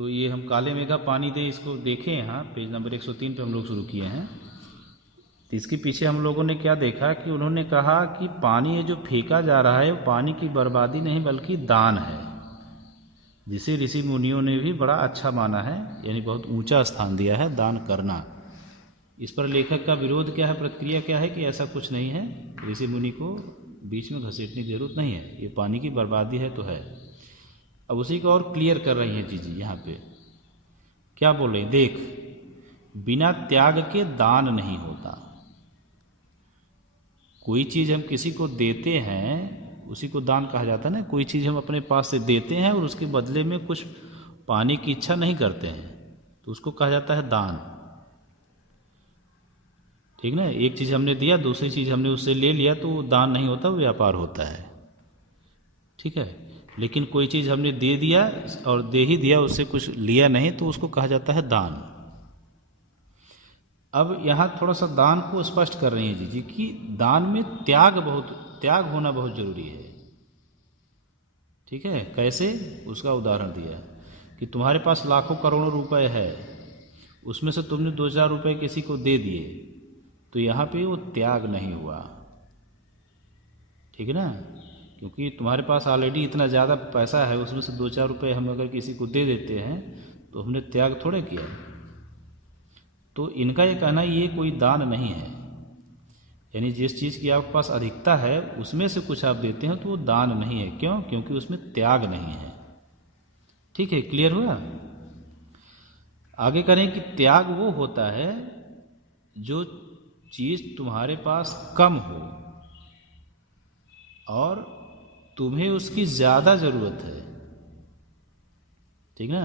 तो ये हम काले मेघा पानी दे इसको देखें, यहाँ पेज नंबर 103 पे हम लोग शुरू किए हैं। तो इसके पीछे हम लोगों ने क्या देखा कि उन्होंने कहा कि पानी ये जो फेंका जा रहा है वो पानी की बर्बादी नहीं बल्कि दान है, जिसे ऋषि मुनियों ने भी बड़ा अच्छा माना है, यानी बहुत ऊंचा स्थान दिया है दान करना। इस पर लेखक का विरोध क्या है, प्रतिक्रिया क्या है कि ऐसा कुछ नहीं है, ऋषि मुनि को बीच में घसीटने की जरूरत नहीं है, ये पानी की बर्बादी है तो है। अब उसी को और क्लियर कर रही हैं जी यहाँ पे क्या बोल रही, देख बिना त्याग के दान नहीं होता। कोई चीज़ हम किसी को देते हैं उसी को दान कहा जाता है ना। कोई चीज़ हम अपने पास से देते हैं और उसके बदले में कुछ पाने की इच्छा नहीं करते हैं तो उसको कहा जाता है दान, ठीक ना। एक चीज़ हमने दिया, दूसरी चीज़ हमने उससे ले लिया तो वो दान नहीं होता, वो व्यापार होता है, ठीक है। लेकिन कोई चीज़ हमने दे दिया और दे ही दिया, उससे कुछ लिया नहीं, तो उसको कहा जाता है दान। अब यहाँ थोड़ा सा दान को स्पष्ट कर रही हैं जी कि दान में त्याग होना बहुत जरूरी है, ठीक है। कैसे, उसका उदाहरण दिया कि तुम्हारे पास लाखों करोड़ों रुपए है, उसमें से तुमने 2-4 रुपए किसी को दे दिए, तो यहाँ पे वो त्याग नहीं हुआ, ठीक है ना। क्योंकि तुम्हारे पास ऑलरेडी इतना ज़्यादा पैसा है, उसमें से 2-4 रुपए हम अगर किसी को दे देते हैं तो हमने त्याग थोड़े किया। तो इनका ये कहना ये कोई दान नहीं है, यानी जिस चीज़ की आपके पास अधिकता है उसमें से कुछ आप देते हैं तो वो दान नहीं है। क्यों? क्योंकि उसमें त्याग नहीं है, ठीक है। क्लियर हुआ। आगे करें कि त्याग वो होता है जो चीज़ तुम्हारे पास कम हो और तुम्हें उसकी ज़्यादा ज़रूरत है, ठीक ना।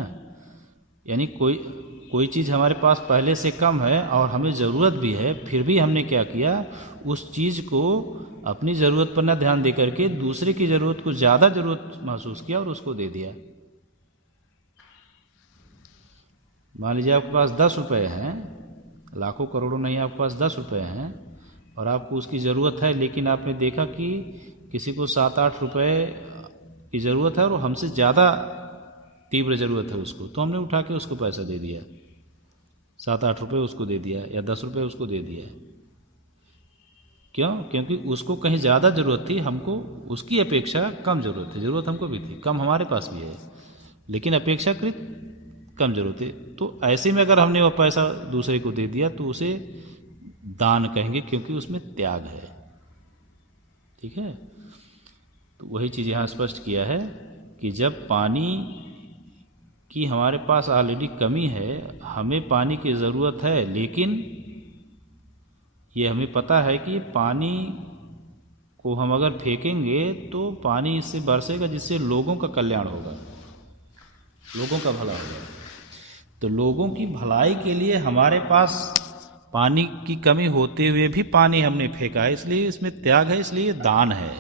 यानी कोई चीज़ हमारे पास पहले से कम है और हमें ज़रूरत भी है, फिर भी हमने क्या किया, उस चीज़ को अपनी ज़रूरत पर न ध्यान दे करके दूसरे की ज़रूरत को ज़्यादा ज़रूरत महसूस किया और उसको दे दिया। मान लीजिए आपके पास 10 रुपये हैं, लाखों करोड़ों नहीं, आपके पास 10 रुपये हैं और आपको उसकी ज़रूरत है, लेकिन आपने देखा कि किसी को 7-8 रुपये की ज़रूरत है और हमसे ज़्यादा तीव्र ज़रूरत है उसको, तो हमने उठा के उसको पैसा दे दिया, 7-8 रुपये उसको दे दिया या 10 रुपये उसको दे दिया। क्यों? क्योंकि उसको कहीं ज़्यादा ज़रूरत थी, हमको उसकी अपेक्षा कम ज़रूरत है। ज़रूरत हमको भी थी, कम हमारे पास भी है, लेकिन अपेक्षाकृत कम ज़रूरत है। तो ऐसे में अगर हमने वह पैसा दूसरे को दे दिया तो उसे दान कहेंगे, क्योंकि उसमें त्याग है, ठीक है। तो वही चीज़ यहाँ स्पष्ट किया है कि जब पानी की हमारे पास ऑलरेडी कमी है, हमें पानी की ज़रूरत है, लेकिन ये हमें पता है कि पानी को हम अगर फेंकेंगे तो पानी इससे बरसेगा जिससे लोगों का कल्याण होगा, लोगों का भला होगा। तो लोगों की भलाई के लिए हमारे पास पानी की कमी होते हुए भी पानी हमने फेंका है, इसलिए इसमें त्याग है, इसलिए दान है।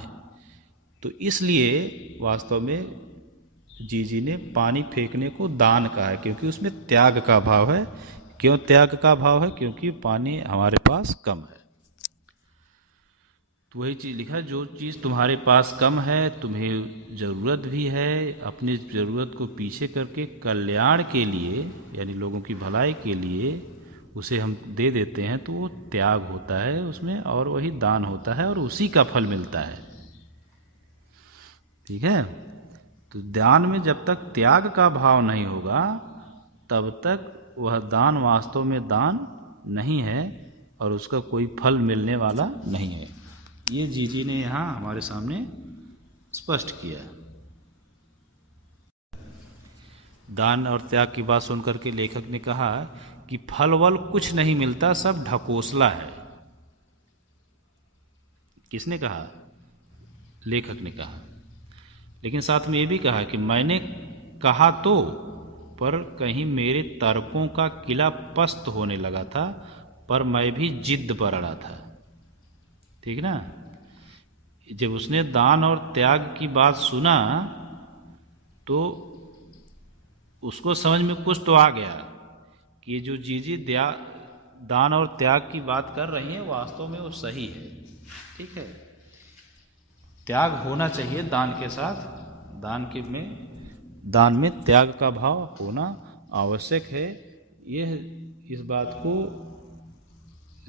तो इसलिए वास्तव में जी ने पानी फेंकने को दान कहा है, क्योंकि उसमें त्याग का भाव है। क्यों त्याग का भाव है? क्योंकि पानी हमारे पास कम है। तो वही चीज़ लिखा है, जो चीज़ तुम्हारे पास कम है, तुम्हें ज़रूरत भी है, अपनी ज़रूरत को पीछे करके कल्याण के लिए यानी लोगों की भलाई के लिए उसे हम दे देते हैं, तो वो त्याग होता है उसमें, और वही दान होता है और उसी का फल मिलता है, ठीक है। तो दान में जब तक त्याग का भाव नहीं होगा तब तक वह दान वास्तव में दान नहीं है और उसका कोई फल मिलने वाला नहीं है। ये जी ने यहाँ हमारे सामने स्पष्ट किया। दान और त्याग की बात सुनकर के लेखक ने कहा कि फल वल कुछ नहीं मिलता, सब ढकोसला है। किसने कहा? लेखक ने कहा। लेकिन साथ में ये भी कहा कि मैंने कहा तो, पर कहीं मेरे तर्कों का किला पस्त होने लगा था, पर मैं भी जिद पर अड़ा था, ठीक ना। जब उसने दान और त्याग की बात सुना तो उसको समझ में कुछ तो आ गया कि ये जो जी दान और त्याग की बात कर रही हैं वास्तव में वो सही है, ठीक है। त्याग होना चाहिए दान के साथ, दान के में दान में त्याग का भाव होना आवश्यक है। यह इस बात को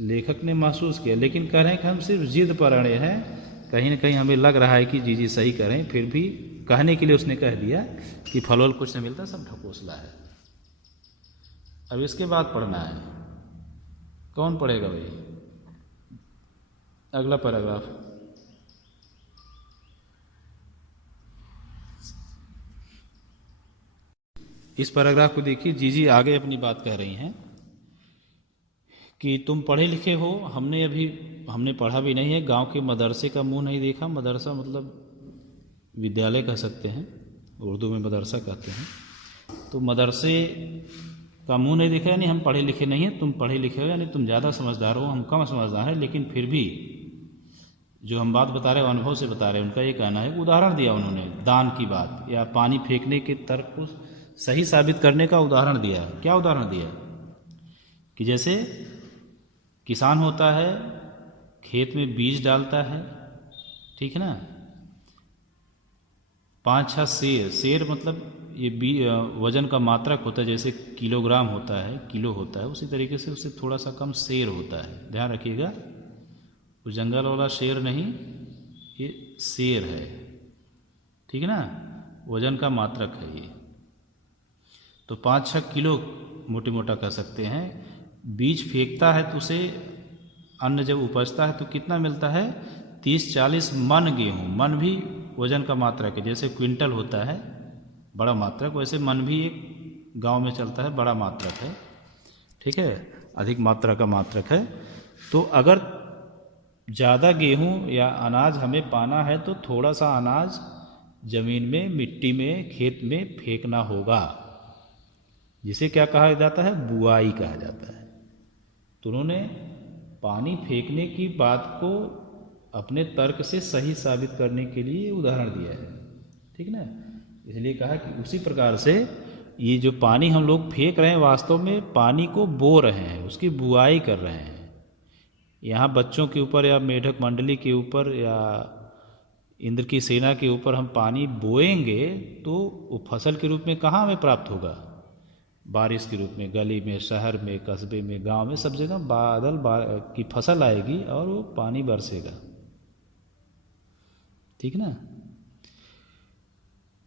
लेखक ने महसूस किया, लेकिन कह रहे हैं कि हम सिर्फ जिद पर अड़े हैं। कहीं ना कहीं हमें लग रहा है कि जी सही करें, फिर भी कहने के लिए उसने कह दिया कि फलोल कुछ नहीं मिलता, सब ढकोसला है। अब इसके बाद पढ़ना है, कौन पढ़ेगा भाई? अगला पैराग्राफ। इस पैराग्राफ को देखिए, जीजी आगे अपनी बात कह रही हैं कि तुम पढ़े लिखे हो, हमने पढ़ा भी नहीं है, गांव के मदरसे का मुंह नहीं देखा। मदरसा मतलब विद्यालय कह सकते हैं, उर्दू में मदरसा कहते हैं। तो मदरसे का मुंह नहीं देखा यानी हम पढ़े लिखे नहीं हैं। तुम पढ़े लिखे हो यानी तुम ज़्यादा समझदार हो, हम कम समझदार हैं। लेकिन फिर भी जो हम बात बता रहे हैं अनुभव से बता रहे हैं। उनका ये कहना है, उदाहरण दिया उन्होंने दान की बात या पानी फेंकने के तर्क को सही साबित करने का उदाहरण दिया है। क्या उदाहरण दिया? कि जैसे किसान होता है, खेत में बीज डालता है, ठीक है ना, 5-6 शेर मतलब ये वजन का मात्रक होता है। जैसे किलोग्राम होता है, किलो होता है, उसी तरीके से उससे थोड़ा सा कम शेर होता है। ध्यान रखिएगा, वो जंगल वाला शेर नहीं, ये शेर है, ठीक है ना, वजन का मात्रक है ये। तो 5-6 किलो मोटे मोटा कह सकते हैं। बीज फेंकता है तो उसे अन्न जब उपजता है तो कितना मिलता है? 30-40 मन गेहूँ। मन भी वजन का मात्रक है। जैसे क्विंटल होता है बड़ा मात्रक, वैसे मन भी एक गांव में चलता है, बड़ा मात्रक है, ठीक है, अधिक मात्रा का मात्रक है। तो अगर ज़्यादा गेहूँ या अनाज हमें पाना है तो थोड़ा सा अनाज ज़मीन में, मिट्टी में, खेत में फेंकना होगा, जिसे क्या कहा जाता है? बुआई कहा जाता है। तो उन्होंने पानी फेंकने की बात को अपने तर्क से सही साबित करने के लिए उदाहरण दिया है, ठीक ना। इसलिए कहा कि उसी प्रकार से ये जो पानी हम लोग फेंक रहे हैं, वास्तव में पानी को बो रहे हैं, उसकी बुआई कर रहे हैं। यहाँ बच्चों के ऊपर या मेढक मंडली के ऊपर या इंद्र की सेना के ऊपर हम पानी बोएंगे तो वो फसल के रूप में कहाँ हमें प्राप्त होगा? बारिश के रूप में। गली में, शहर में, कस्बे में, गांव में, सब जगह बादल की फसल आएगी और वो पानी बरसेगा, ठीक ना।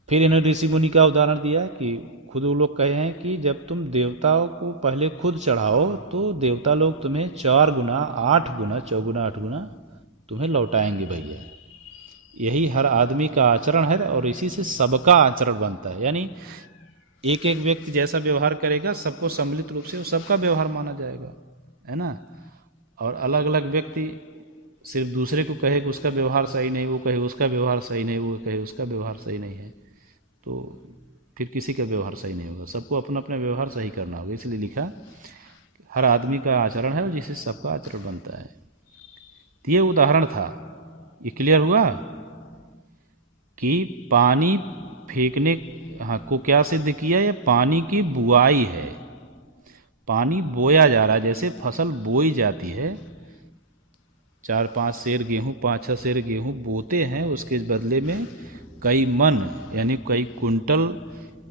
फिर इन्होंने ऋषि मुनि का उदाहरण दिया कि खुद वो लोग कहे हैं कि जब तुम देवताओं को पहले खुद चढ़ाओ तो देवता लोग तुम्हें 4 गुना 8 गुना 4 8 गुना तुम्हें लौटाएंगे भैया। यही हर आदमी का आचरण है और इसी से सबका आचरण बनता है। यानी एक एक व्यक्ति जैसा व्यवहार करेगा, सबको सम्मिलित रूप से वो सबका व्यवहार माना जाएगा, है ना। और अलग अलग व्यक्ति सिर्फ दूसरे को कहे कि उसका व्यवहार सही नहीं, वो कहे उसका व्यवहार सही नहीं, वो कहे उसका व्यवहार सही नहीं है, तो फिर किसी का व्यवहार सही नहीं होगा। सबको अपना अपना व्यवहार सही करना होगा। इसलिए लिखा हर आदमी का आचरण है और जिससे सबका आचरण बनता है। तो ये उदाहरण था। ये क्लियर हुआ कि पानी फेंकने को क्या सिद्ध किया? ये पानी की बुआई है। पानी बोया जा रहा है, जैसे फसल बोई जाती है, 4-5 सेर गेहूँ, 5-6 सेर गेहूँ बोते हैं, उसके बदले में कई मन यानी कई कुंटल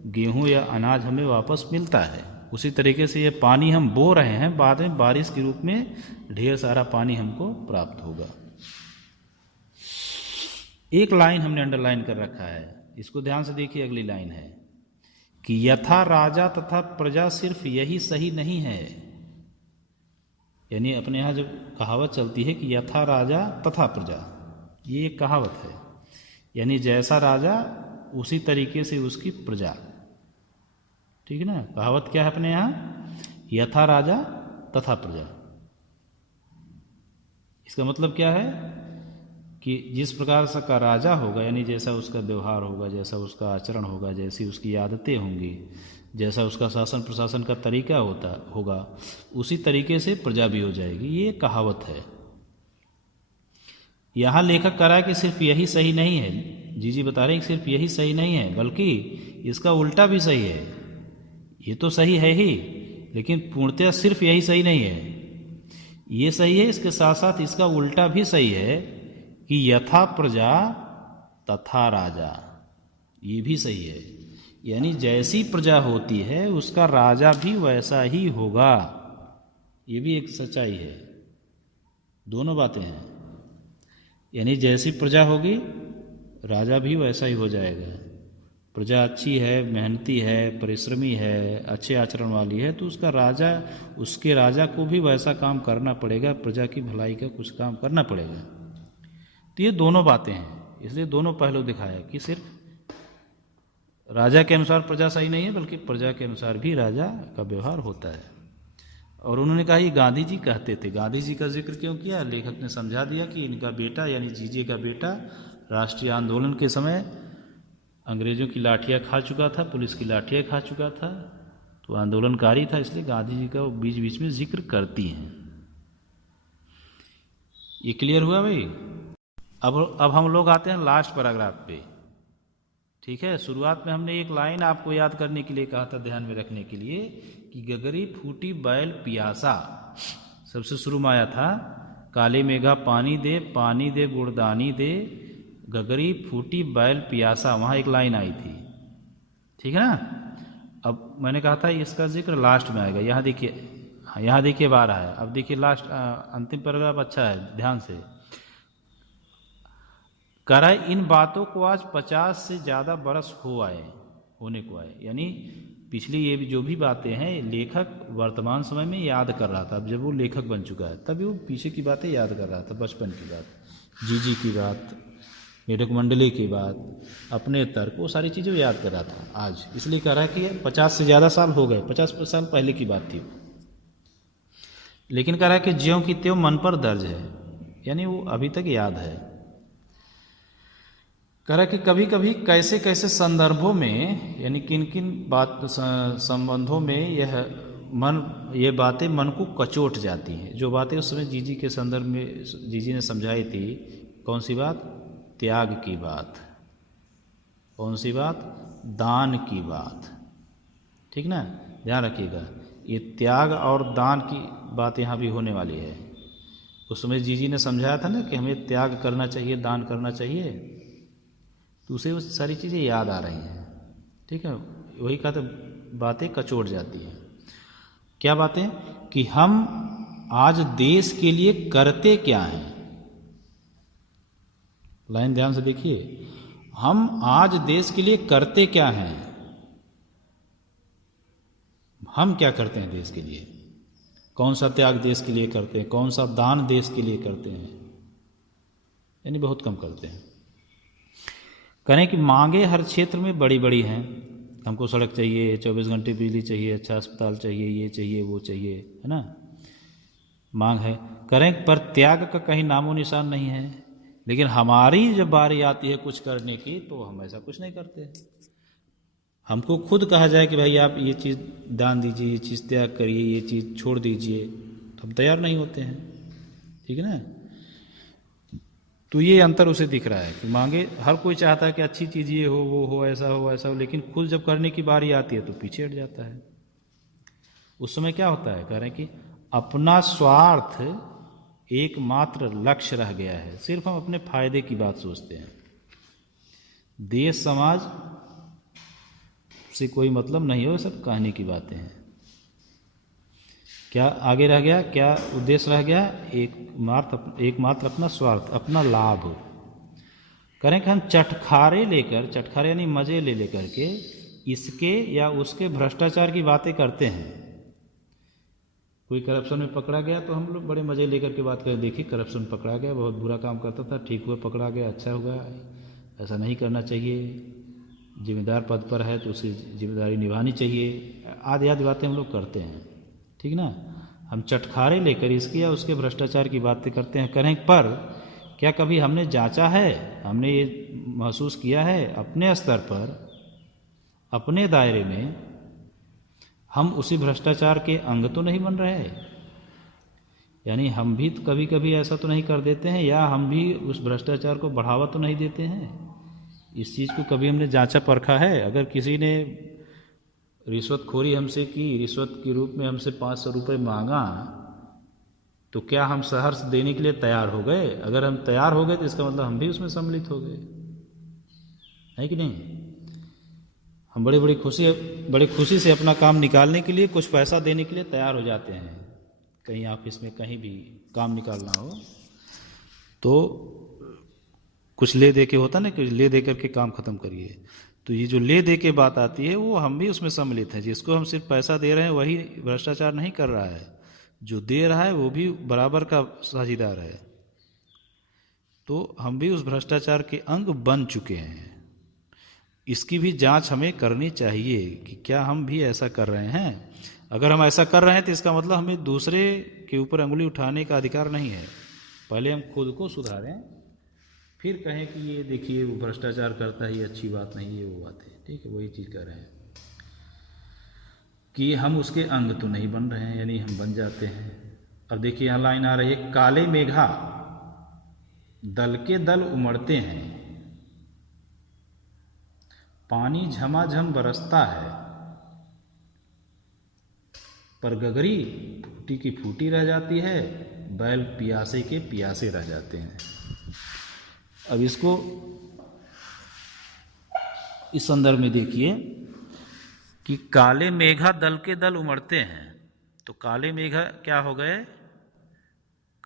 गेहूँ या अनाज हमें वापस मिलता है। उसी तरीके से ये पानी हम बो रहे हैं, बाद में बारिश के रूप में ढेर सारा पानी हमको प्राप्त होगा। एक लाइन हमने अंडरलाइन कर रखा है, इसको ध्यान से देखिए। अगली लाइन है कि यथा राजा तथा प्रजा सिर्फ यही सही नहीं है। यानी अपने यहाँ जो कहावत चलती है कि यथा राजा तथा प्रजा, ये एक कहावत है। यानी जैसा राजा उसी तरीके से उसकी प्रजा, ठीक है ना। कहावत क्या है अपने यहाँ? यथा राजा तथा प्रजा। इसका मतलब क्या है कि जिस प्रकार से का राजा होगा, यानी जैसा उसका व्यवहार होगा, जैसा उसका आचरण होगा, जैसी उसकी आदतें होंगी, जैसा उसका शासन प्रशासन का तरीका होगा, उसी तरीके से प्रजा भी हो जाएगी। ये कहावत है। यहाँ लेखक कह रहा है कि सिर्फ यही सही नहीं है। जी बता रहे हैं कि सिर्फ यही सही नहीं है, बल्कि इसका उल्टा भी सही है। ये तो सही है ही, लेकिन पूर्णतः सिर्फ यही सही नहीं है। ये सही है, इसके साथ साथ इसका उल्टा भी सही है कि यथा प्रजा तथा राजा, ये भी सही है। यानी जैसी प्रजा होती है उसका राजा भी वैसा ही होगा। ये भी एक सच्चाई है, दोनों बातें हैं। यानी जैसी प्रजा होगी राजा भी वैसा ही हो जाएगा। प्रजा अच्छी है, मेहनती है, परिश्रमी है, अच्छे आचरण वाली है, तो उसके राजा को भी वैसा काम करना पड़ेगा, प्रजा की भलाई का कुछ काम करना पड़ेगा। तो ये दोनों बातें हैं, इसलिए दोनों पहलू दिखाया कि सिर्फ राजा के अनुसार प्रजा सही नहीं है, बल्कि प्रजा के अनुसार भी राजा का व्यवहार होता है। और उन्होंने कहा ये गांधी जी कहते थे। गांधी जी का जिक्र क्यों किया? लेखक ने समझा दिया कि इनका बेटा यानी जीजे का बेटा राष्ट्रीय आंदोलन के समय अंग्रेजों की लाठियाँ खा चुका था, पुलिस की लाठियाँ खा चुका था, तो आंदोलनकारी था, इसलिए गांधी जी का वो बीच बीच में जिक्र करती हैं। ये क्लियर हुआ भाई? अब हम लोग आते हैं लास्ट पैराग्राफ पे। ठीक है, शुरुआत में हमने एक लाइन आपको याद करने के लिए कहा था, ध्यान में रखने के लिए, कि गगरी फूटी बैल पियासा सबसे शुरू में आया था। काले मेघा पानी दे गुड़दानी दे, गगरी फूटी बैल पियासा, वहाँ एक लाइन आई थी। ठीक है ना? अब मैंने कहा था इसका जिक्र लास्ट में आएगा। यहाँ देखिए, हाँ यहाँ देखिए बार आया। अब देखिए लास्ट अंतिम पैराग्राफ अच्छा है, ध्यान से करा। इन बातों को आज 50 से ज़्यादा बरस होने को आए। यानी पिछली ये जो भी बातें हैं लेखक वर्तमान समय में याद कर रहा था। अब जब वो लेखक बन चुका है तभी वो पीछे की बातें याद कर रहा था, बचपन की बात, जीजी की बात, मेढक मंडली की बात, अपने तर्क, वो सारी चीज़ें याद कर रहा था आज। इसलिए कह रहा है कि 50 से ज़्यादा साल हो गए, 50 साल पहले की बात थी, लेकिन कह रहा है कि ज्यों की त्यों मन पर दर्ज है, यानी वो अभी तक याद है। कह रहा है कि कभी कभी कैसे कैसे संदर्भों में, यानी किन किन बात संबंधों में ये बातें मन को कचोट जाती हैं। जो बातें उस समय जीजी के संदर्भ में जीजी ने समझाई थी। कौन सी बात? त्याग की बात। कौन सी बात? दान की बात। ठीक ना, ध्यान रखिएगा, ये त्याग और दान की बात यहाँ भी होने वाली है। उस समय जीजी ने समझाया था ना कि हमें त्याग करना चाहिए, दान करना चाहिए, तो उसे वो सारी चीज़ें याद आ रही हैं। ठीक है, वही कहा था, बातें कचोट जाती हैं। क्या बातें? कि हम आज देश के लिए करते क्या हैं। लाइन ध्यान से देखिए, हम आज देश के लिए करते क्या हैं। हम क्या करते हैं देश के लिए? कौन सा त्याग देश के लिए करते हैं? कौन सा दान देश के लिए करते हैं? यानी बहुत कम करते हैं। करें कि मांगे हर क्षेत्र में बड़ी बड़ी हैं। हमको सड़क चाहिए, 24 घंटे बिजली चाहिए, अच्छा अस्पताल चाहिए, ये चाहिए, वो चाहिए, है ना, मांग है। करें पर त्याग का कहीं नामो निशान नहीं है। लेकिन हमारी जब बारी आती है कुछ करने की तो हम ऐसा कुछ नहीं करते। हमको खुद कहा जाए कि भाई आप ये चीज़ दान दीजिए, ये चीज़ त्याग करिए, ये चीज़ छोड़ दीजिए, तो हम तैयार नहीं होते हैं। ठीक है ना? तो ये अंतर उसे दिख रहा है कि मांगे हर कोई चाहता है कि अच्छी चीज़ ये हो, वो हो, ऐसा हो, ऐसा हो, लेकिन खुद जब करने की बारी आती है तो पीछे हट जाता है। उस समय क्या होता है? कह रहे हैं कि अपना स्वार्थ एकमात्र लक्ष्य रह गया है। सिर्फ हम अपने फायदे की बात सोचते हैं, देश समाज से कोई मतलब नहीं हो, सब कहने की बातें हैं। क्या आगे रह गया? क्या उद्देश्य रह गया? एकमात्र अपना स्वार्थ, अपना लाभ। करें कि हम चटखारे यानी मजे ले लेकर के इसके या उसके भ्रष्टाचार की बातें करते हैं। कोई करप्शन में पकड़ा गया तो हम लोग बड़े मजे लेकर के बात करें, देखिए करप्शन पकड़ा गया, बहुत बुरा काम करता था, ठीक हुआ, पकड़ा गया, अच्छा हुआ, ऐसा नहीं करना चाहिए, जिम्मेदार पद पर है तो उसे जिम्मेदारी निभानी चाहिए, आदि आदि बातें हम लोग करते हैं। ठीक ना? हम चटखारे लेकर इसकी या उसके भ्रष्टाचार की बातें करते हैं। करें पर क्या कभी हमने जांचा है, हमने ये महसूस किया है अपने स्तर पर, अपने दायरे में हम उसी भ्रष्टाचार के अंग तो नहीं बन रहे? यानी हम भी तो कभी कभी ऐसा तो नहीं कर देते हैं, या हम भी उस भ्रष्टाचार को बढ़ावा तो नहीं देते हैं? इस चीज़ को कभी हमने जांचा परखा है? अगर किसी ने रिश्वतखोरी हमसे की, रिश्वत के रूप में हमसे 500 रुपये मांगा, तो क्या हम सहर्ष देने के लिए तैयार हो गए? अगर हम तैयार हो गए तो इसका मतलब हम भी उसमें सम्मिलित हो गए, है कि नहीं? हम बड़े खुशी से अपना काम निकालने के लिए, कुछ पैसा देने के लिए तैयार हो जाते हैं। कहीं ऑफिस में कहीं भी काम निकालना हो तो कुछ ले दे के होता ना कि ले दे करके काम खत्म करिए। तो ये जो ले दे के बात आती है वो हम भी उसमें सम्मिलित हैं। जिसको हम सिर्फ पैसा दे रहे हैं वही भ्रष्टाचार नहीं कर रहा है, जो दे रहा है वो भी बराबर का साझीदार है। तो हम भी उस भ्रष्टाचार के अंग बन चुके हैं। इसकी भी जांच हमें करनी चाहिए कि क्या हम भी ऐसा कर रहे हैं। अगर हम ऐसा कर रहे हैं तो इसका मतलब हमें दूसरे के ऊपर अंगुली उठाने का अधिकार नहीं है। पहले हम खुद को सुधारें, फिर कहें कि ये देखिए वो भ्रष्टाचार करता है, ये अच्छी बात नहीं, ये वो बात है। ठीक है, वही चीज़ कर रहे हैं कि हम उसके अंग तो नहीं बन रहे हैं, यानी हम बन जाते हैं। अब देखिए यहाँ लाइन आ रही है, काले मेघा दल के दल उमड़ते हैं, पानी झमाझम बरसता है, पर गगरी फूटी की फूटी रह जाती है, बैल पियासे के पियासे रह जाते हैं। अब इसको इस संदर्भ में देखिए कि काले मेघा दल के दल उमड़ते हैं। तो काले मेघा क्या हो गए?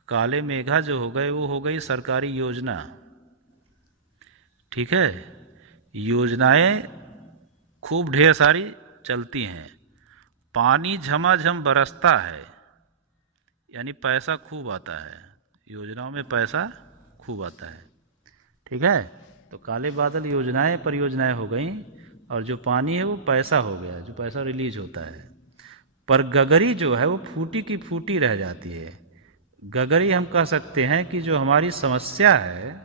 काले मेघा जो हो गए वो हो गई सरकारी योजना। ठीक है, योजनाएं खूब ढेर सारी चलती हैं, पानी झमाझम बरसता है, यानी पैसा खूब आता है, योजनाओं में पैसा खूब आता है। ठीक है, तो काले बादल योजनाएं परियोजनाएं हो गई, और जो पानी है वो पैसा हो गया, जो पैसा रिलीज होता है। पर गगरी जो है वो फूटी की फूटी रह जाती है। गगरी हम कह सकते हैं कि जो हमारी समस्या है,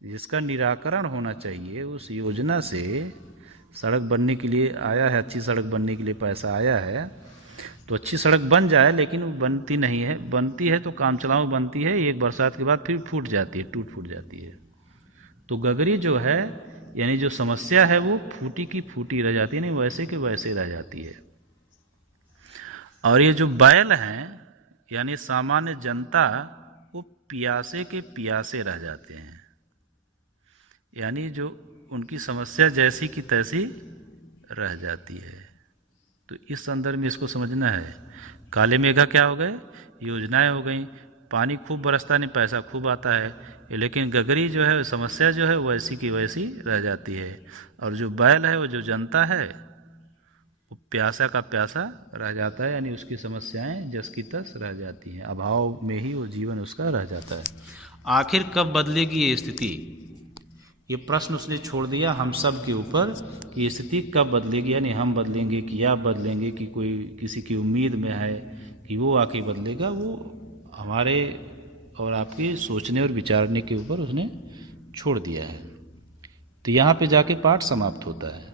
जिसका निराकरण होना चाहिए, उस योजना से सड़क बनने के लिए आया है, अच्छी सड़क बनने के लिए पैसा आया है, तो अच्छी सड़क बन जाए, लेकिन वो बनती नहीं है। बनती है तो काम चलाऊ बनती है, एक बरसात के बाद फिर फूट जाती है, टूट फूट जाती है। तो गगरी जो है, यानी जो समस्या है वो फूटी की फूटी रह जाती है, नहीं वैसे के वैसे रह जाती है। और ये जो बैल हैं, यानी सामान्य जनता, वो पियासे के पियासे रह जाते हैं, यानी जो उनकी समस्या जैसी की तैसी रह जाती है। तो इस संदर्भ में इसको समझना है। काले मेघा क्या हो गए? योजनाएं हो गई, पानी खूब बरसता नहीं, पैसा खूब आता है, लेकिन गगरी जो है, समस्या जो है वैसी की वैसी रह जाती है। और जो बैल है, वो जो जनता है, वो प्यासा का प्यासा रह जाता है, यानी उसकी समस्याएं जस की तस रह जाती हैं, अभाव में ही वो जीवन उसका रह जाता है। आखिर कब बदलेगी ये स्थिति? ये प्रश्न उसने छोड़ दिया हम सब के ऊपर कि ये स्थिति कब बदलेगी, यानी हम बदलेंगे कि आप बदलेंगे, कि कोई किसी की उम्मीद में है कि वो आके बदलेगा। वो हमारे और आपके सोचने और विचारने के ऊपर उसने छोड़ दिया है। तो यहाँ पे जाके पाठ समाप्त होता है।